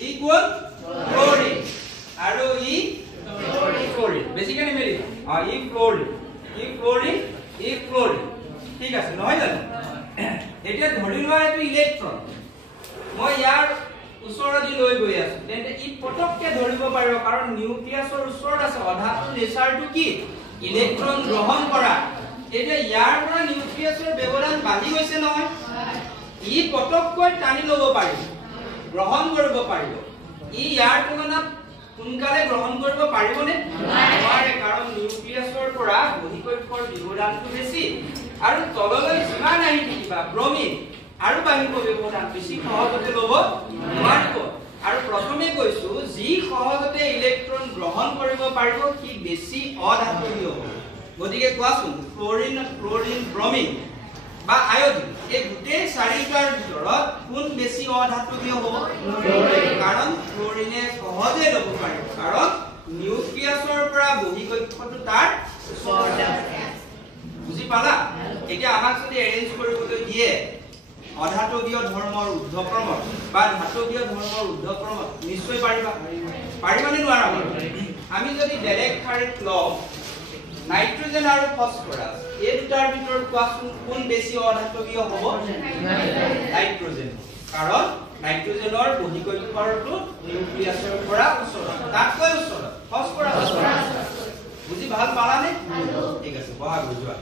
equal fluorine আৰু ই fluorine basically মেলি ই fluorine ঠিক আছে নহয় জানো এতিয়া ধৰি লোৱা এটো ইলেক্ট্ৰন মই ইয়াৰ ওচৰদি লৈ গৈ আছো তেন্তে ই পটককে ধৰিব পাৰিব কাৰণ নিউক্লিয়াছৰ ওচৰত আছে অধাতুৰ নেচাৰটো কি ইলেক্ট্ৰন গ্ৰহণ কৰা এতিয়া ইয়াৰ পৰা নিউক্লিয়াছৰ ব্যৱধান বাঢ়ি গৈছে নহয় ই পটককৈ টানি লব পাৰিব গ্ৰহণ কৰিব পাৰিব ই ইয়াৰ তুলনাত সোনকালে গ্ৰহণ কৰিব পাৰিবনে নোৱাৰে কাৰণ নিউক্লিয়াছৰ পৰা বহিকক্ষৰ ব্যৱধানটো বেছি আৰু তললৈ যিমান আহি থাকিবা ব্ৰমিন আৰু বাহিব ব্যৱধান বেছি সহজতে লব নোৱাৰিব আৰু প্ৰথমে কৈছো যি সহজতে ইলেক্ট্ৰন গ্ৰহণ কৰিব পাৰিব কি বেছি অধাতুমীয় হ'ব গতিকে কোৱাচোন ফ্লোৰিন ব্ৰমিন বা আয়োডিন এই গোটেই চাৰিটাৰ ভিতৰত কোন বেছি অধাতুমীয় হ'ব কাৰণ ফ্লোৰিনে সহজে ল'ব পাৰিব কাৰণ নিউক্লিয়াছৰ পৰা বহিকক্ষটো তাৰ ওচৰত আছে বুজি পালা এতিয়া আমাক যদি এৰেঞ্জ কৰিবলৈ দিয়ে অধাতৱীয় ধৰ্মৰ ঊৰ্ধ্বক্ৰমত বা ধাতৱীয় ধৰ্মৰ ঊৰ্ধ্বক্ৰমত নিশ্চয় পাৰিবানে নোৱাৰা আমি যদি বেলেগ শাৰীত লওঁ নাইট্ৰজেন আৰু ফসফৰাছ এই দুটাৰ ভিতৰত কোৱাচোন কোন বেছি অধাতৱীয় হ'ব নাইট্ৰজেন কাৰণ নাইট্ৰজেনৰ বহিকক্ষৰটো নিউক্লিয়াছৰ পৰা ওচৰত তাতকৈ ওচৰত ফসফৰাছ বুজি ভাল পালানে ঠিক আছে বহা বুজোৱা